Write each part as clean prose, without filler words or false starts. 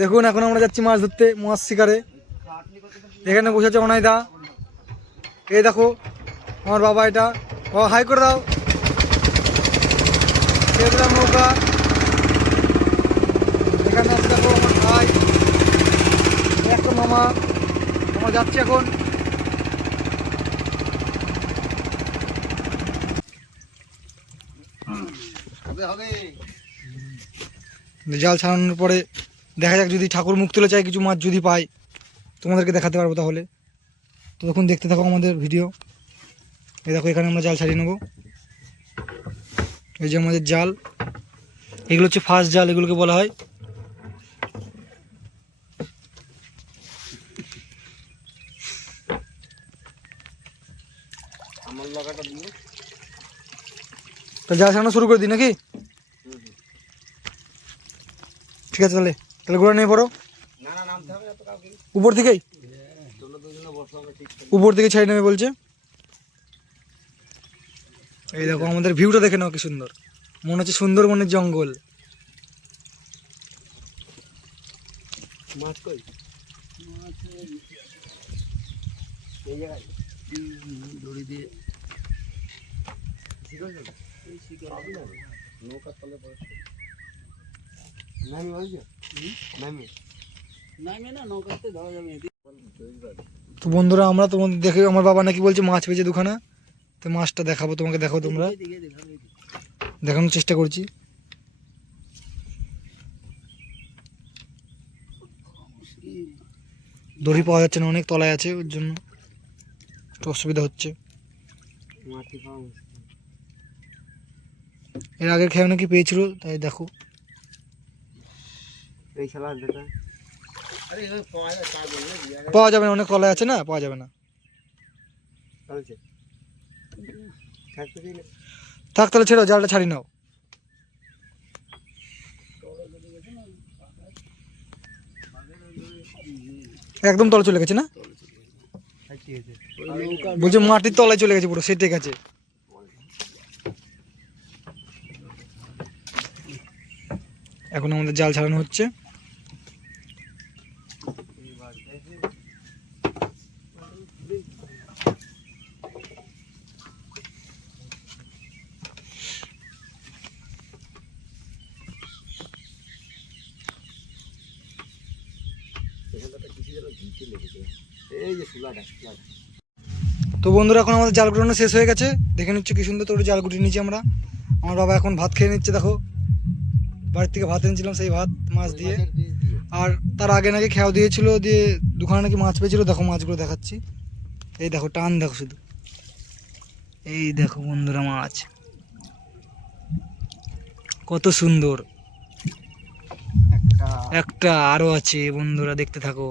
দেখুন এখন আমরা যাচ্ছি মাছ ধরতে, মাছ শিকারে। এখানে বসে আছে অনাইদা। এই দেখো আমার বাবা, এটা হাই করে দাও। নৌকা এখানে আছে, দেখো আমার ভাই, একটা মামা। আমরা যাচ্ছি এখন। জাল ছাড়ানোর পরে দেখা যাক, যদি ঠাকুর মুখ তুলে চাই কিছু মাছ যদি পাই তোমাদেরকে দেখাতে পারবো তাহলে। তো তখন দেখতে থাকো আমাদের ভিডিও। এই দেখো এখানে আমরা জাল ছাড়িয়ে নেবো। এই যে আমাদের জাল, এগুলো হচ্ছে ফার্স্ট জাল, এগুলোকে বলা হয়। তো জাল ছাড়ানো শুরু করে দিই নাকি? ঠিক আছে, তাহলে তাহলে ঘোরা নিয়ে পড়ো। উপর থেকেই উপর থেকে ছাড়িয়ে নেবে বলছে। এই দেখো আমাদের ভিউটা দেখে নাও কি সুন্দর, মনে হচ্ছে সুন্দরবনের জঙ্গল। মাছ কই? দড়ি দিয়ে তো বন্ধুরা, আমরা তোমাদের দেখে, আমার বাবা নাকি বলছে মাছ পেয়েছে দুখানা, তো মাছটা দেখাবো তোমাকে। দেখো, তোমরা দেখানোর চেষ্টা করছি। দড়ি পাওয়া যাচ্ছে না, অনেক তলায় আছে, ওর জন্য একটু অসুবিধা হচ্ছে। এর আগের খেয়ে নাকি পেয়েছিল, তাই দেখো। পাওয়া যাবে না, অনেক তলায় আছে না, পাওয়া যাবে না। থাক, তাহলে ছেড়ো, জালটা ছাড়ি নাও। একদম তলে চলে গেছে না, বলছে মাটির তলায় চলে গেছে পুরো, সেটে গেছে। এখন আমাদের জাল ছাড়ানো হচ্ছে। তো বন্ধুরা, এখন আমাদের জাল গুটানো শেষ হয়ে গেছে। দেখে নিচ্ছ কি সুন্দর তোর জাল গুটিয়ে নিচ্ছি আমরা। আমার বাবা এখন ভাত খেয়ে নিচ্ছে, দেখো বাড়ির থেকে ভাত এনেছিলাম, সেই ভাত মাছ দিয়ে। আর তার আগে নাকি খেয়াও দিয়েছিল, দিয়ে দুখানা নাকি মাছ পেয়েছিল। দেখো মাছগুলো দেখাচ্ছি, এই দেখো টান, দেখো শুধু, এই দেখো বন্ধুরা মাছ কত সুন্দর। একটা আরো আছে বন্ধুরা, দেখতে থাকো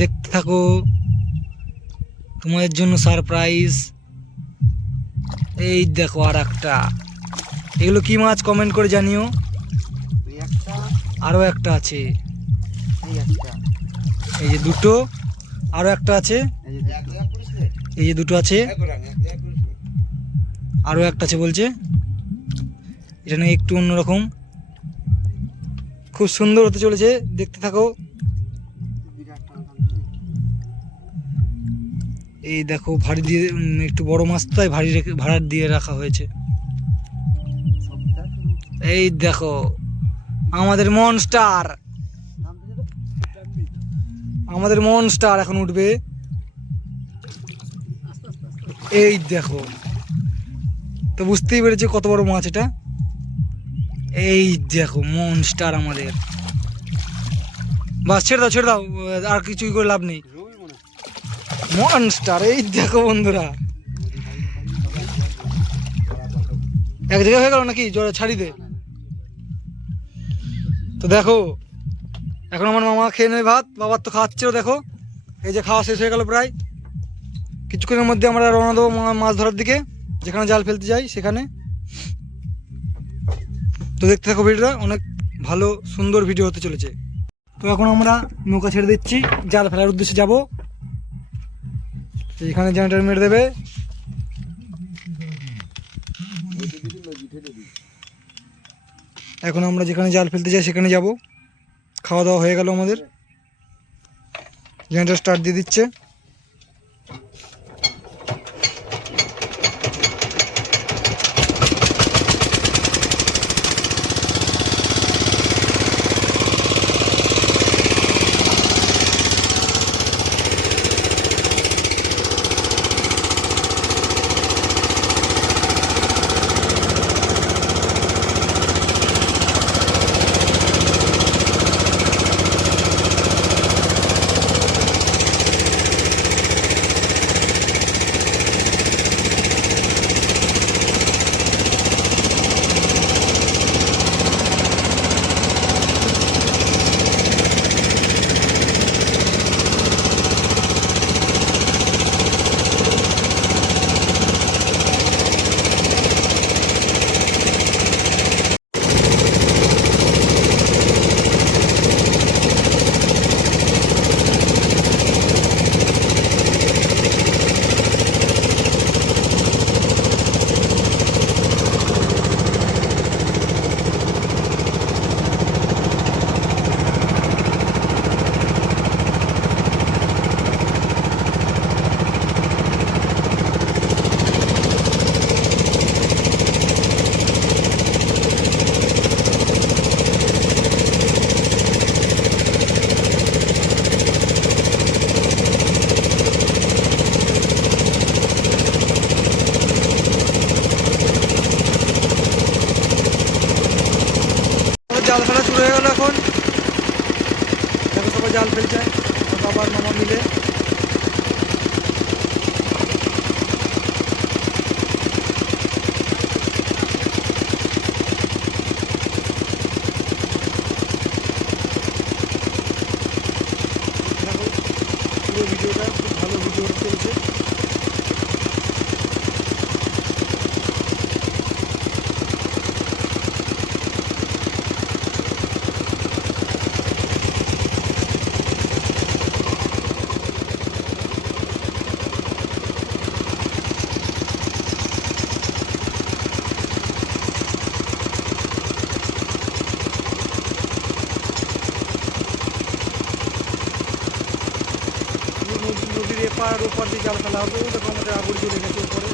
দেখতে থাকো, তোমাদের জন্য সারপ্রাইজ। এই দেখো আর একটা, এগুলো কি মাছ কমেন্ট করে জানিও। আরো একটা আছে, এই যে দুটো, আরো একটা আছে, এই যে দুটো আছে, আরো একটা আছে বলছে। এটা না একটু অন্যরকম, খুব সুন্দর হতে চলেছে, দেখতে থাকো। এই দেখো ভারী দিয়ে, একটু বড় মাছ তাই ভাড়া দিয়ে রাখা হয়েছে। এই দেখো আমাদের মনস্টার, আমাদের মনস্টার এখন উঠবে। এই দেখো, তো বুঝতেই পেরেছে কত বড় মাছ এটা। এই দেখো মনস্টার আমাদের। বাস ছেড়ে দাও, ছেড়ে দাও, আর কিছুই করে লাভ নেই। মনস্টার, এই দেখো বন্ধুরা, এক জায়গায় হয়ে গেল নাকি, জোরে ছাড়ি দে। তো দেখো এখন আমার মামা খেয়ে নেবে ভাত, বাবার তো খাওয়াচ্ছিল। দেখো এই যে খাওয়া শেষ হয়ে গেল প্রায়, কিছুক্ষণের মধ্যে আমরা রওনা দেবো মাছ ধরার দিকে, যেখানে জাল ফেলতে যাই সেখানে। তো দেখতে থাকো ভিডিওটা, অনেক ভালো সুন্দর ভিডিও হতে চলেছে। তো এখন আমরা নৌকা ছেড়ে দিচ্ছি, জাল ফেলার উদ্দেশ্যে যাবো। এখানে জেনারেটর মেরে দেবে। এখন আমরা যেখানে জাল ফেলতে যাই সেখানে যাব। খাওয়া দাওয়া হয়ে গেল আমাদের। জেনারেটর স্টার্ট দিয়ে দিচ্ছে। জাল ফেলা শুরু হয়ে গেল। এখন দেখো সবাই জাল ফেলছে, বাবার মামা মিলে। দেখো পুরো ভিডিওটা খুব ভালো ভিডিও চলছে। নদীর এপার ওপার দিয়ে জাল ফেলা হবে। দেখো আমাদের আগুন চলে গেছে উপরে।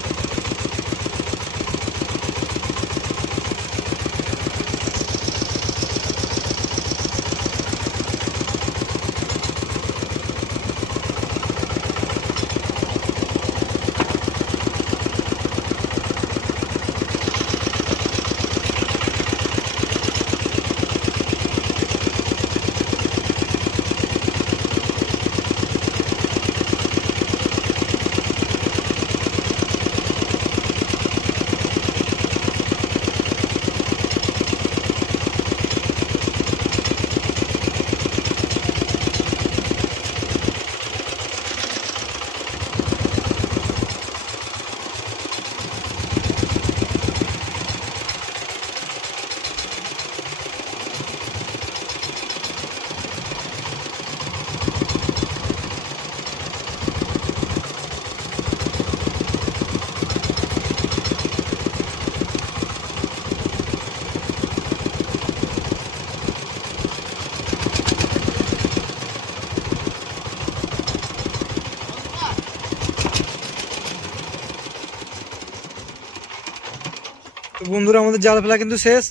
তো বন্ধুরা আমাদের জাল ফেলা কিন্তু শেষ।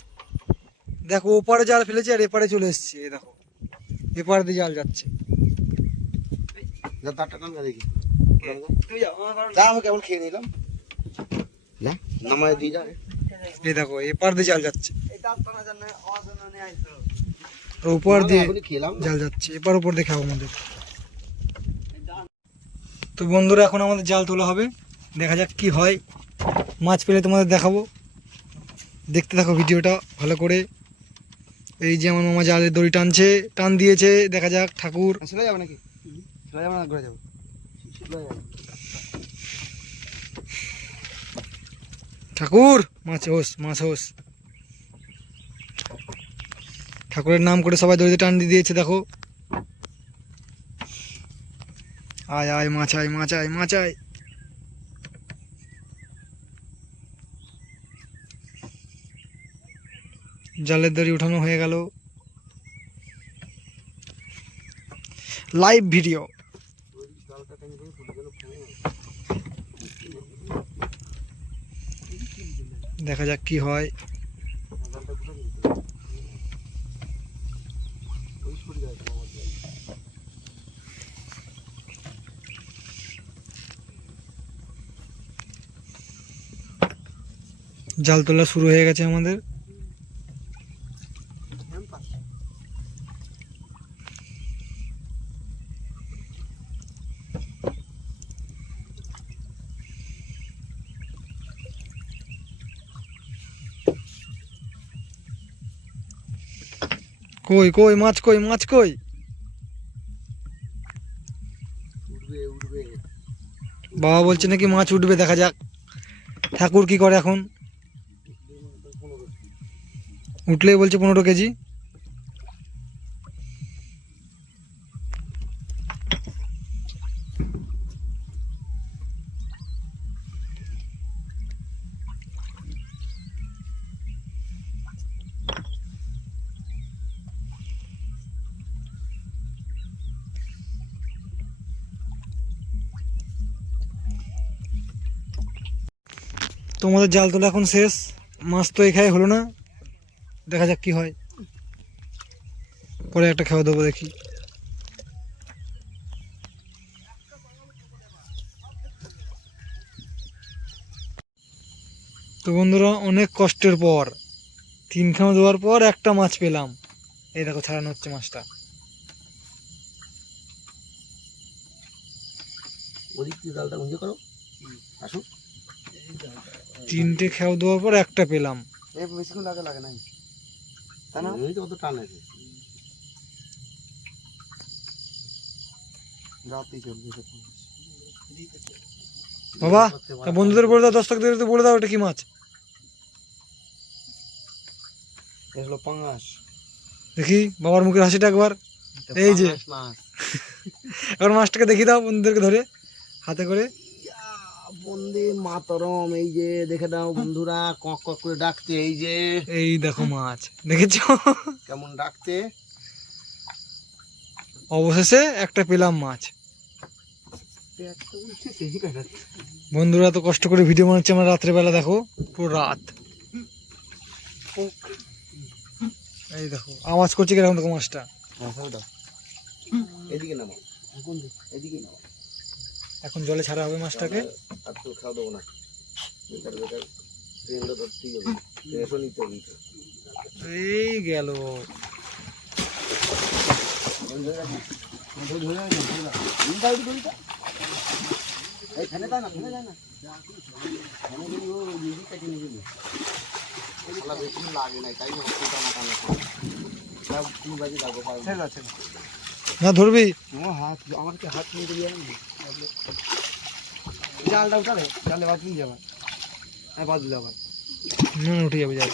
দেখো ওপারে জাল ফেলেছে আর এপারে চলে এসেছে। এই দেখো এপারে দিয়ে জাল যাচ্ছে। এই দেখো এপার দিয়ে জাল যাচ্ছে, উপর দিয়ে জাল যাচ্ছে, এপার উপর দিয়ে খাবো আমাদের। তো বন্ধুরা এখন আমাদের জাল তোলা হবে, দেখা যাক কি হয়। মাছ পেলে তোমাদের দেখাবো, দেখতে থাকো ভিডিওটা ভালো করে। এই যে আমার মামা জালের দড়ি টানছে, টান দিয়েছে, দেখা যাক। ঠাকুর যাবে নাকি? ঠাকুর মাছ হোস, মাছ হোস। ঠাকুরের নাম করে সবাই দড়িতে টান দিয়ে দিয়েছে। দেখো আয় আয় মাছ আয়, মাছ আয়, মাছ আয়। জালের দড়ি উঠানো হয়ে গেল। Live video. দেখা যাক কি হয়। জাল তোলা শুরু হয়ে গেছে আমাদের। কই কই মাছ কই, মাছ কই? বাবা বলছে নাকি মাছ উঠবে, দেখা যাক ঠাকুর কি করে এখন। উঠলেই বলছে 15 কেজি। তোমাদের জাল তোলা এখন শেষ, মাছ তো এখানে হলো না, দেখা যাক কি হয়। পরে একটা খাওয়া দেবো দেখি। তো বন্ধুরা অনেক কষ্টের পর 3 খাওয়া দেওয়ার পর একটা মাছ পেলাম। এই দেখো ছাড়ানো হচ্ছে মাছটা। তিনটে খেয়াও দেওয়ার পর একটা পেলাম। বাবা বন্ধুদের বলে দাও, দর্শকদের বলে দাও এটা কি মাছ। পাঙাশ। দেখি বাবার মুখের হাসিটা একবার। এই যে এবার মাছটাকে দেখিয়ে দাও বন্ধুদেরকে ধরে হাতে করে। বন্দে মাতরম, এই যে দেখে দাও বন্ধুরা, কক কক করে ডাকছে। এই যে এই দেখো মাছ, দেখেছো কেমন ডাকছে। অবশেষে একটা পেলাম মাছ। বন্ধুরা তো কষ্ট করে ভিডিও বানাচ্ছি আমরা রাত্রে বেলা, দেখো পুরো রাত। এই দেখো আওয়াজ করছে কিরকম দেখো মাছটা। এদিকে নামো, এদিকে নামো। এখন জলে ছাড়া হবে মাছটাকে। আর তো খাওয়া দেবো না, বেকার বেকার ট্রেনটা ধরতেই হবে, ট্রেনও নিতে হবে। এই গেল। না ধরবি হাত, আমার কি হাত নিয়ে দিয়ে জালটা উঠালে, জালে বাদ নিয়ে যাবে, হ্যাঁ বাদ দিলে আবার উঠে যাবে জাল।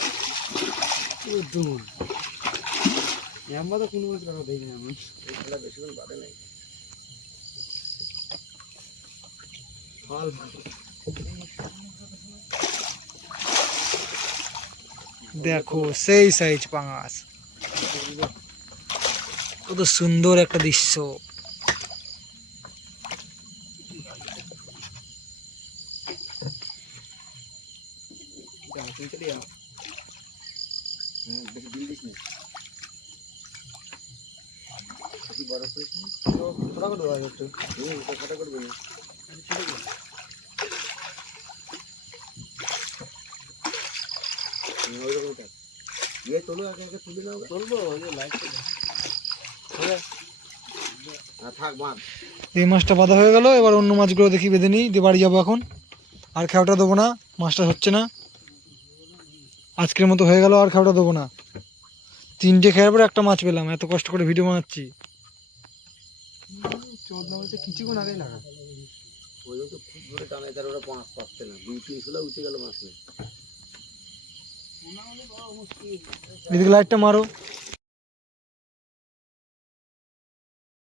আমরা তো কোনো মাছ কথা দেখি না, এই খেলা বেশিক্ষণ বাদে নাই। দেখো সেই সাইজ পাঙাশ, কত সুন্দর একটা দৃশ্য। এই মাছটা বাঁধা হয়ে গেল, এবার অন্য মাছগুলো দেখি বেঁধে নিই, দিয়ে বাড়ি যাবো এখন। আর খেওটা দেবো না, মাছটা হচ্ছে না, আজকের মতো হয়ে গেল, আর খেওটা দেবো না। 3টে খেয়ার পরে একটা মাছ পেলাম, এত কষ্ট করে ভিডিও বানাচ্ছি। কিছুক্ষণ আগে লাগা খুব ধরে টানে, তার ওরা মাছ পাচ্ছে না, 2-3 ছিল উঠে গেল মাছ নেই। এদিকে লাইটটা মারো।